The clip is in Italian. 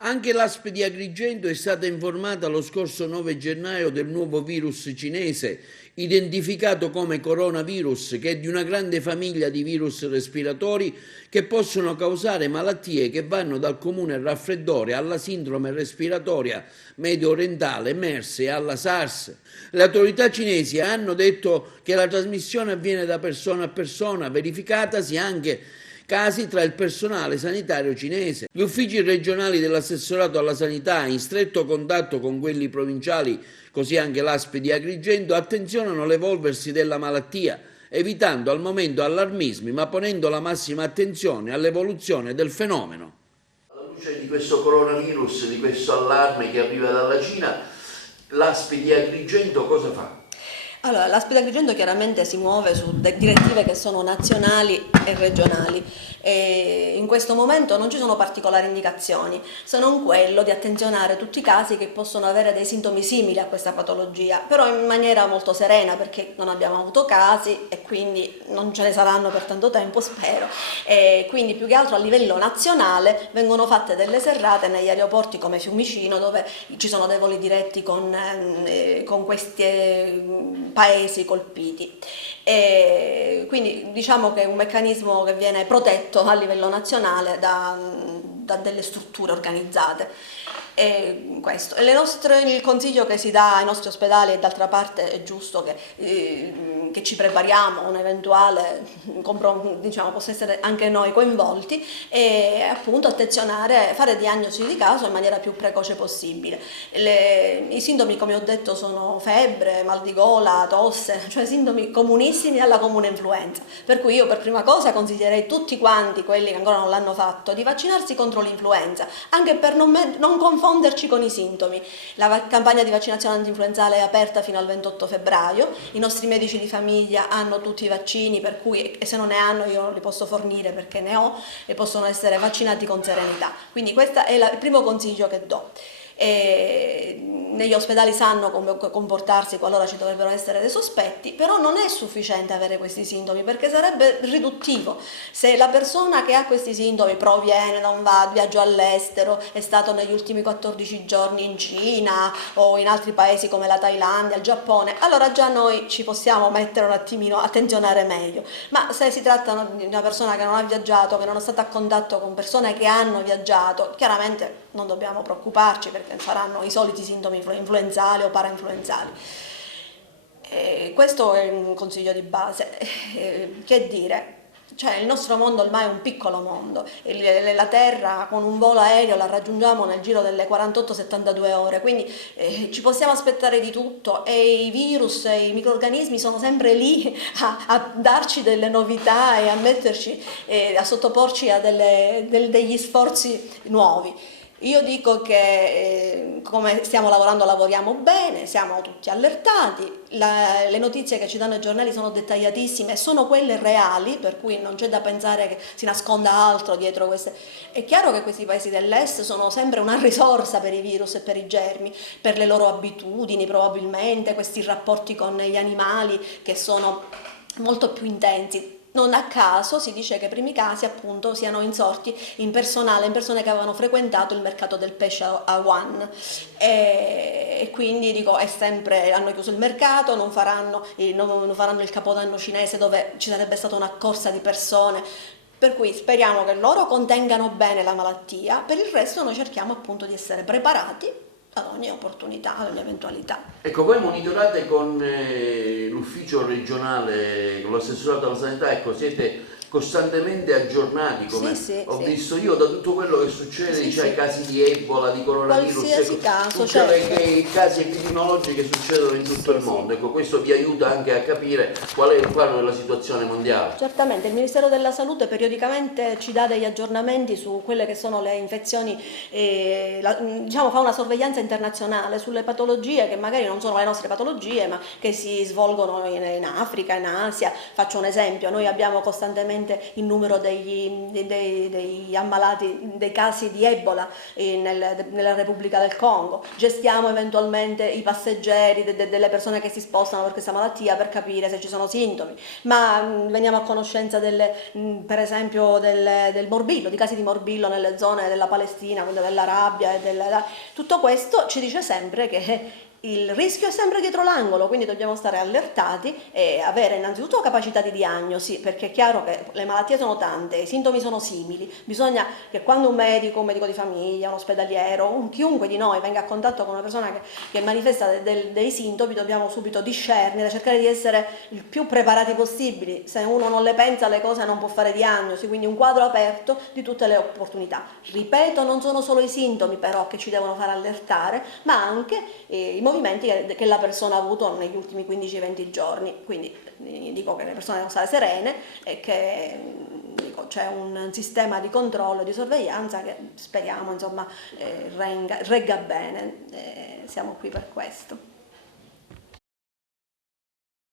Anche l'ASP di Agrigento è stata informata lo scorso 9 gennaio del nuovo virus cinese, identificato come coronavirus, che è di una grande famiglia di virus respiratori che possono causare malattie che vanno dal comune raffreddore alla sindrome respiratoria medio-orientale, MERS e alla SARS. Le autorità cinesi hanno detto che la trasmissione avviene da persona a persona, verificatasi anche casi tra il personale sanitario cinese. Gli uffici regionali dell'assessorato alla sanità, in stretto contatto con quelli provinciali, così anche l'ASP di Agrigento, attenzionano l'evolversi della malattia, evitando al momento allarmismi, ma ponendo la massima attenzione all'evoluzione del fenomeno. Alla luce di questo coronavirus, di questo allarme che arriva dalla Cina, l'ASP di Agrigento cosa fa? Allora, l'ASP di Agrigento chiaramente si muove su direttive che sono nazionali e regionali e in questo momento non ci sono particolari indicazioni, se non quello di attenzionare tutti i casi che possono avere dei sintomi simili a questa patologia, però in maniera molto serena, perché non abbiamo avuto casi e quindi non ce ne saranno per tanto tempo, spero, e quindi più che altro a livello nazionale vengono fatte delle serrate negli aeroporti come Fiumicino, dove ci sono dei voli diretti con questi paesi colpiti. E quindi diciamo che è un meccanismo che viene protetto a livello nazionale da delle strutture organizzate. E questo. Il consiglio che si dà ai nostri ospedali, e d'altra parte è giusto che ci prepariamo a un eventuale, diciamo, possa essere anche noi coinvolti, e appunto attenzionare, fare diagnosi di caso in maniera più precoce possibile. I sintomi, come ho detto, sono febbre, mal di gola, tosse, cioè sintomi comunissimi alla comune influenza, per cui io per prima cosa consiglierei tutti quanti, quelli che ancora non l'hanno fatto, di vaccinarsi contro l'influenza, anche per non confonderci con i sintomi. La campagna di vaccinazione antinfluenzale è aperta fino al 28 febbraio, i nostri medici di famiglia hanno tutti i vaccini, per cui, e se non ne hanno io li posso fornire perché ne ho, e possono essere vaccinati con serenità. Quindi questo è il primo consiglio che do. Negli ospedali sanno come comportarsi qualora ci dovrebbero essere dei sospetti, però non è sufficiente avere questi sintomi, perché sarebbe riduttivo se la persona che ha questi sintomi proviene da un viaggio all'estero, è stato negli ultimi 14 giorni in Cina o in altri paesi come la Thailandia, il Giappone, allora già noi ci possiamo mettere un attimino, attenzionare meglio. Ma se si tratta di una persona che non ha viaggiato, che non è stata a contatto con persone che hanno viaggiato, chiaramente non dobbiamo preoccuparci, perché saranno i soliti sintomi influenzali o parainfluenzali. Questo è un consiglio di base. Che dire? Cioè, il nostro mondo ormai è un piccolo mondo, la Terra con un volo aereo la raggiungiamo nel giro delle 48-72 ore, quindi ci possiamo aspettare di tutto, e i virus e i microrganismi sono sempre lì a darci delle novità e a metterci, a sottoporci a degli sforzi nuovi. Io dico che come stiamo lavorando, lavoriamo bene, siamo tutti allertati, le notizie che ci danno i giornali sono dettagliatissime, sono quelle reali, per cui non c'è da pensare che si nasconda altro dietro queste. È chiaro che questi paesi dell'est sono sempre una risorsa per i virus e per i germi, per le loro abitudini probabilmente, questi rapporti con gli animali che sono molto più intensi. Non a caso si dice che i primi casi appunto siano insorti in persone che avevano frequentato il mercato del pesce a Wuhan, e quindi dico, hanno chiuso il mercato, non faranno il capodanno cinese dove ci sarebbe stata una corsa di persone, per cui speriamo che loro contengano bene la malattia, per il resto noi cerchiamo appunto di essere preparati ad ogni opportunità, ad ogni eventualità. Ecco, voi monitorate con l'ufficio regionale, con l'assessorato alla sanità, ecco, siete costantemente aggiornati, come sì, ho sì. visto io, da tutto quello che succede, cioè casi di Ebola, di coronavirus, Qualsiasi ecco, caso, tutti certo. i casi epidemiologici che succedono in tutto il mondo. Ecco, questo vi aiuta anche a capire qual è il quadro della situazione mondiale. Certamente, il Ministero della Salute periodicamente ci dà degli aggiornamenti su quelle che sono le infezioni, diciamo fa una sorveglianza internazionale sulle patologie che magari non sono le nostre patologie, ma che si svolgono in Africa, in Asia. Faccio un esempio, noi abbiamo costantemente costantemente il numero degli ammalati, dei casi di Ebola nella Repubblica del Congo, gestiamo eventualmente i passeggeri, delle persone che si spostano per questa malattia per capire se ci sono sintomi, ma veniamo a conoscenza per esempio del morbillo, di casi di morbillo nelle zone della Palestina, dell'Arabia tutto questo ci dice sempre che il rischio è sempre dietro l'angolo, quindi dobbiamo stare allertati e avere innanzitutto capacità di diagnosi, perché è chiaro che le malattie sono tante, i sintomi sono simili, bisogna che quando un medico di famiglia, un ospedaliero, chiunque di noi venga a contatto con una persona che manifesta dei sintomi, dobbiamo subito discernere, cercare di essere il più preparati possibili. Se uno non le pensa le cose non può fare diagnosi, quindi un quadro aperto di tutte le opportunità. Ripeto, non sono solo i sintomi però che ci devono far allertare, ma anche i movimenti che la persona ha avuto negli ultimi 15-20 giorni, quindi dico che le persone devono stare serene e che c'è un sistema di controllo e di sorveglianza che speriamo insomma regga bene, siamo qui per questo.